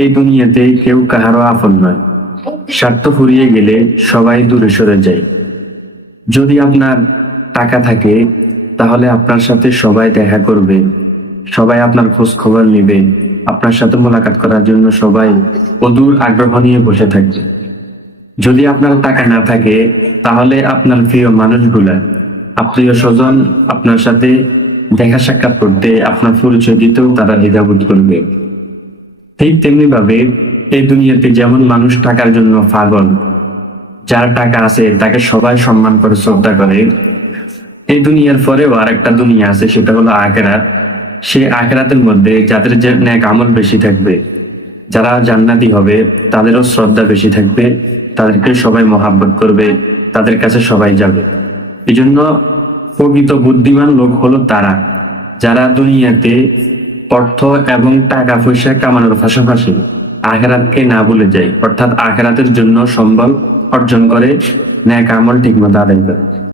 এই দুনিয়াতে কেউ কাহারও আপন নয়। স্বার্থ ফুরিয়ে গেলে সবাই দূরে সরে যায়। যদি আপনার টাকা থাকে তাহলে আপনার সাথে সবাই দেখা করবে, সবাই আপনার খোঁজ খবর নিবে, আপনার সাথে মোলাকাত করার জন্য সবাই অধীর আগ্রহ নিয়ে বসে থাকবে। যদি আপনার টাকা না থাকে তাহলে আপনার প্রিয় মানুষগুলা, আত্মীয় স্বজন আপনার সাথে দেখা সাক্ষাৎ করতে, আপনার পরিচয় দিতেও তারা দ্বিধাবোধ করবে। ঠিক তেমনি ভাবে এই দুনিয়াতে যেমন মানুষ টাকার জন্য পাগল, যার টাকা আছে তাকে সবাই সম্মান করে, শ্রদ্ধা করে। এই দুনিয়ার পরেও আরেকটা দুনিয়া আছে, সেটা হলো আখিরাত। সেই আখিরাতের মধ্যে যাদের যে নেক আমল বেশি থাকবে, যারা জান্নাতি হবে, তাদেরও শ্রদ্ধা বেশি থাকবে, তাদেরকে সবাই মহাব্বত করবে, তাদের কাছে সবাই যাবে। এই জন্য প্রকৃত বুদ্ধিমান লোক হলো তারা যারা দুনিয়াতে অর্থ এবং টাকা পয়সা কামানোর পাশাপাশি আখিরাতকে না ভুলে যায়, অর্থাৎ আখিরাতের জন্য সম্বল অর্জন করে, নেক আমল ঠিকমতো আদায় করে।